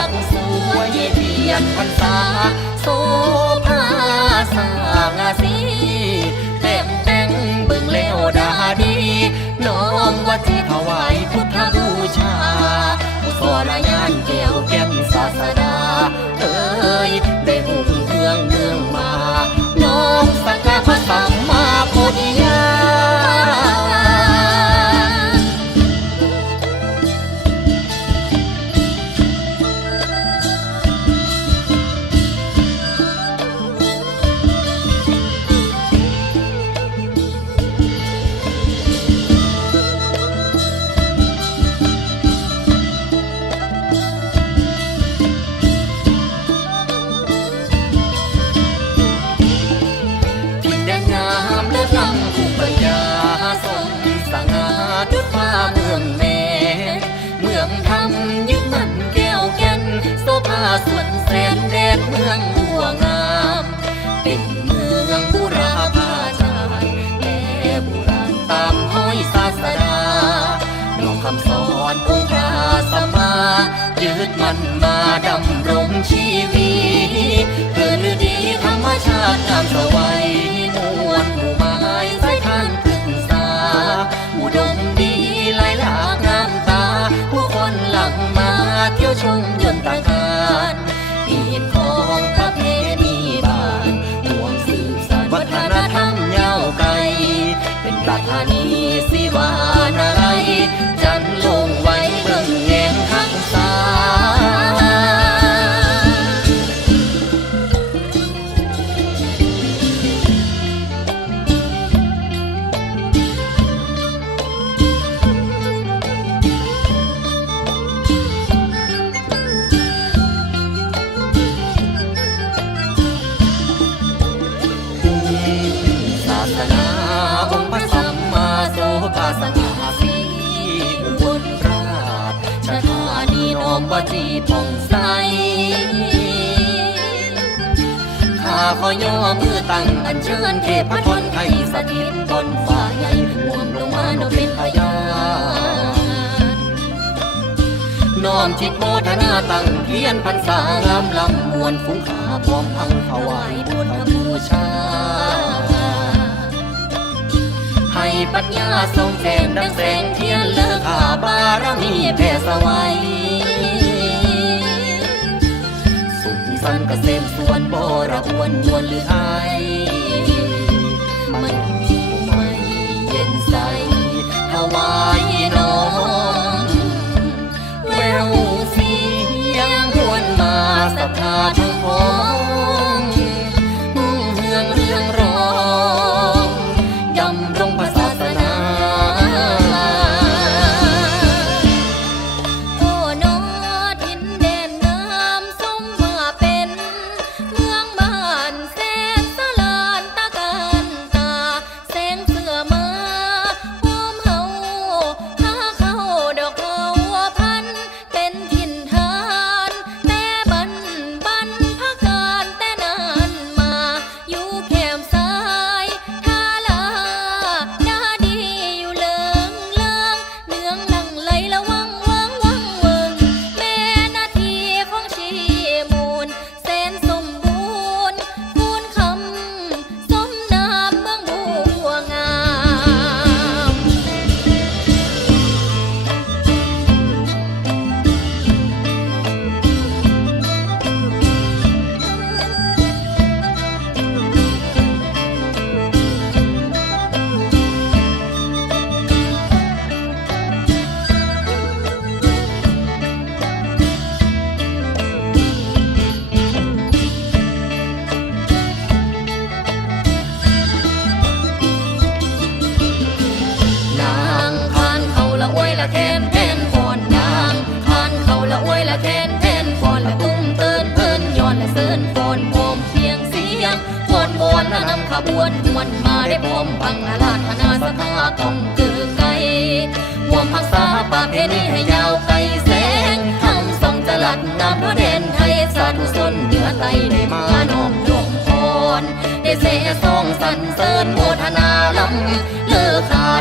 สลักสวยเทียนพรรษาโซภาสางาสีเต็มแต่งบิ่งแล้วดาดี น้อมว่าจีถวายพุทธบูชาผู้สรยานเกี่ยวแก้มศาสดา เอ้ยได้หุ่งเครื่องเมืองมา น้อมสักกาพระสัมมาโพธิญา ตามห้อยศาสดาน้องคำสอนองค์พระสัมมายึดมันมาดำรงชีวิตเพื่อฤดีธรรมชาติงามสวัยมวลหมู่ไม้สายทานปรึกษาอุดมดีหลายหลากงามตา ผู้คนหลั่งมาเที่ยวชมยนต์ตาการปีบของประเพณีบ้านห่วงสืบสานวัฒนธรรมยาวไกล ธานีสิวานาไรจันลงไว้เบิ่งเงงข้างซ้าย ยสถิตบนฝ่าใหญ่ห่วมลงมาโนเป็นพยานน้อมจิตโมทนาตั้งเทียนพรรษางามลำมวลฟุ้งขาพร้อมพังถวายพุทธบูชา ให้ปัญญาทรงแสงดังแสงเทียนเลิกขาบารมีแผ่สวัยสุขสันต์เกษมส่วนบระวนมวลหรือไอมัน เย็นใสถวายน้อง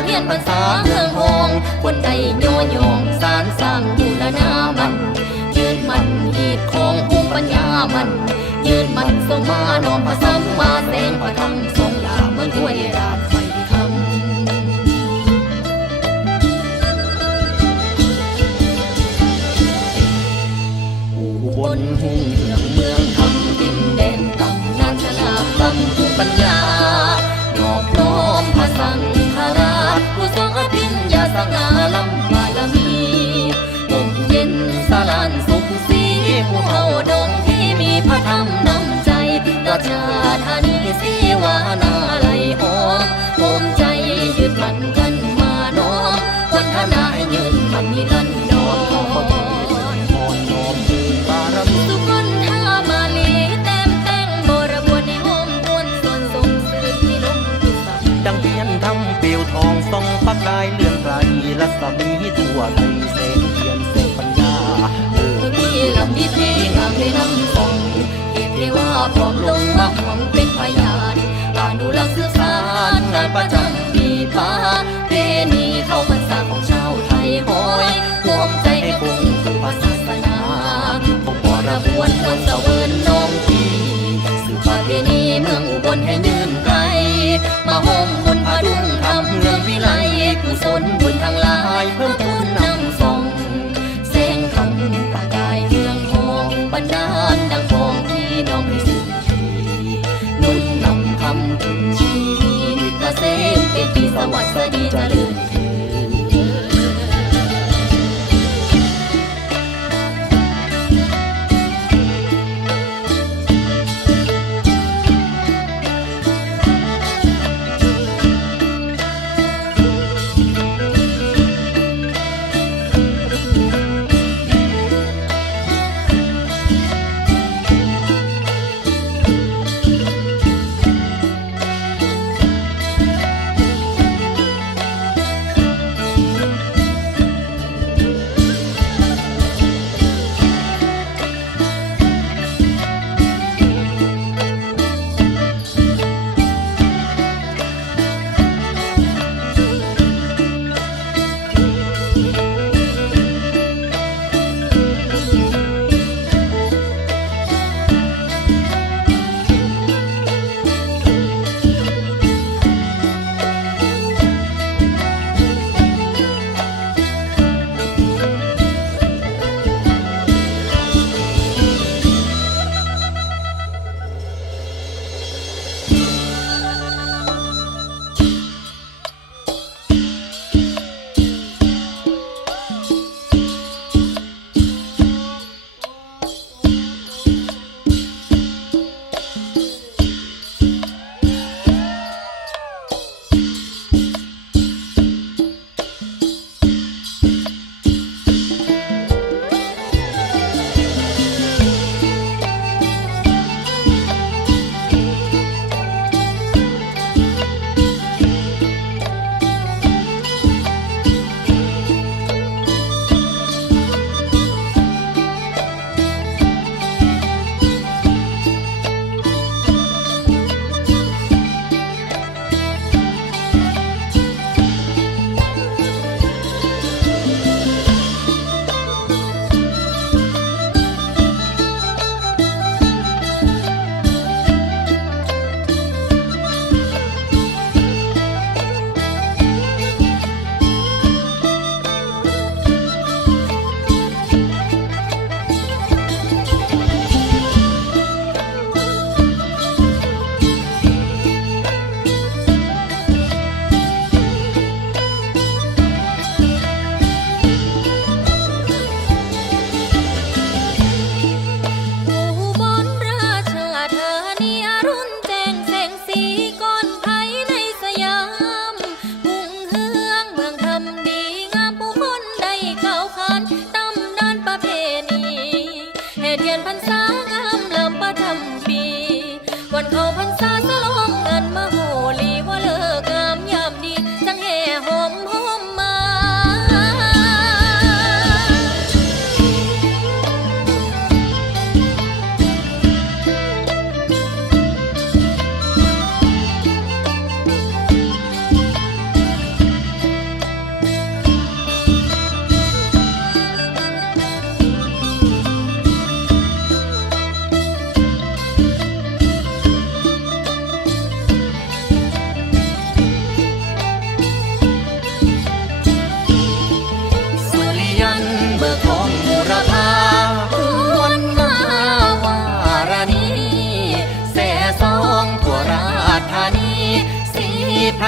เรียนภาษาเมืองหงคนใดโยโยงสารสร้างบูรณามันยืนมันหีดของภูมิปัญญามัน ยืนมันทรงมานอมพระสัมมาแสงพระธรรมทรงลาเมืองด้วยราชไฟคำอุบลหุ่งเมืองเมืองคำดินแดนตำนานฉลาดตำภูมิปัญญานอบน้อมพระสังฆราช ผู้ทรงอภิญญาสง่าลำบารมีลมเย็นสลานสุขสีผู้เฮาดงที่มีพระธรรมายเลื่อนไกลรัศมีทั่วไทยแสงเทียนแสงปัญญาเออเมื่อกี้ลำดีเพลงงามในน้ำส่งเหตุที่ว่าพร้อมลงมาหวังเป็นพยานอนุรักษ์สืบสารงานประจำปีพาเพณีเข้าพรรษาของชาวไทยหอยรวมใจให้คงสู่พระศาสนาพบวระบวนมวลเสวินน้องทีสืบประเพณีเมืองอุบลให้ยืน มาห้มบุญพดุงทำเมืองวิไลกุศลบุญทางลายเพิ่มพูนนำส่งเสงคำประกายเมืองหงบันดาลดังของพี่น้องสุขีนุ่นนำคำถึงชีเกษมเป็นปีสวัสดีเจริญ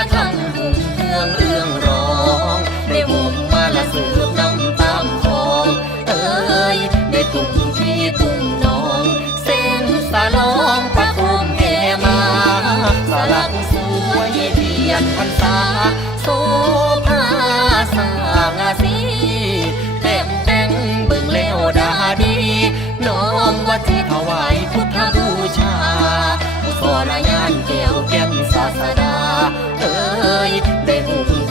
ระทำหุงเครื่องเรื่องร้องได้วงมาละสูบน้ำตามคลองเอ้ยได้ตุ้มพี่ตุ้มน้อง เส้นสาลองพระโคมแม่มาสลักสวยเทียนพรรษาโซภาสางาสีเต็มเต็งบึงเลวดาดี น้อมว่าที่ถวายพุทธบูชา ผู้สรยานแก้วแก้มศาสดา เอ้ยได้หุ่งเครื่องเมื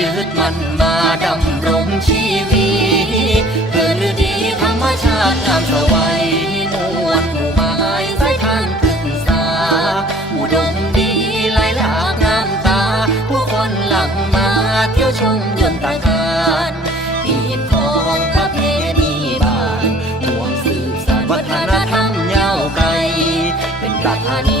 ยึดมันมาดำรงชีวิตเพื่อฤดีธรรมชาติงามสวัยมวลหมู่ไม้สายทานพฤกษาอุดมดีหลายหลากงามตา ผู้คนหลั่งมาเที่ยวชมยนต์ตาการปีนของประเพณีบานห่วงสืบสานวัฒนธรรมยาวไกล เป็นประธานี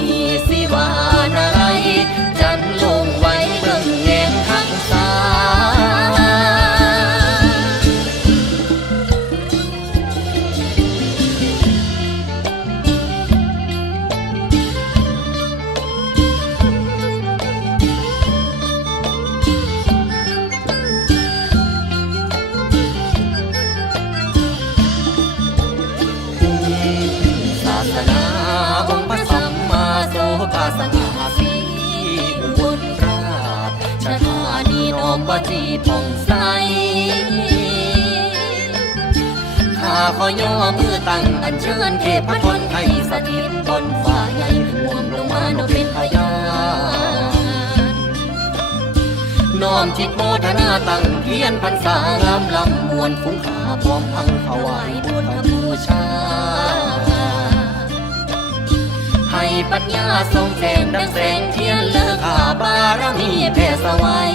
ผ่องใสข้าขอย่อมือตั้งอัญเชิญเทพทนไทยสถิตบนฝ่าใหญ่ห่วงลงมาโนเป็นพยานน้อมจิตโมทนาตั้งเพียนพรรษางามลำมวลฟุ้งขาพร้อมพังถวายพุทธบูชาให้ปัญญาทรงแสงดังแสงเทียนเลิกขาบารมีแผ่สวัย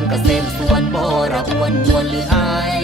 นต์เกษมส่วนบรอวนวนหรืออาย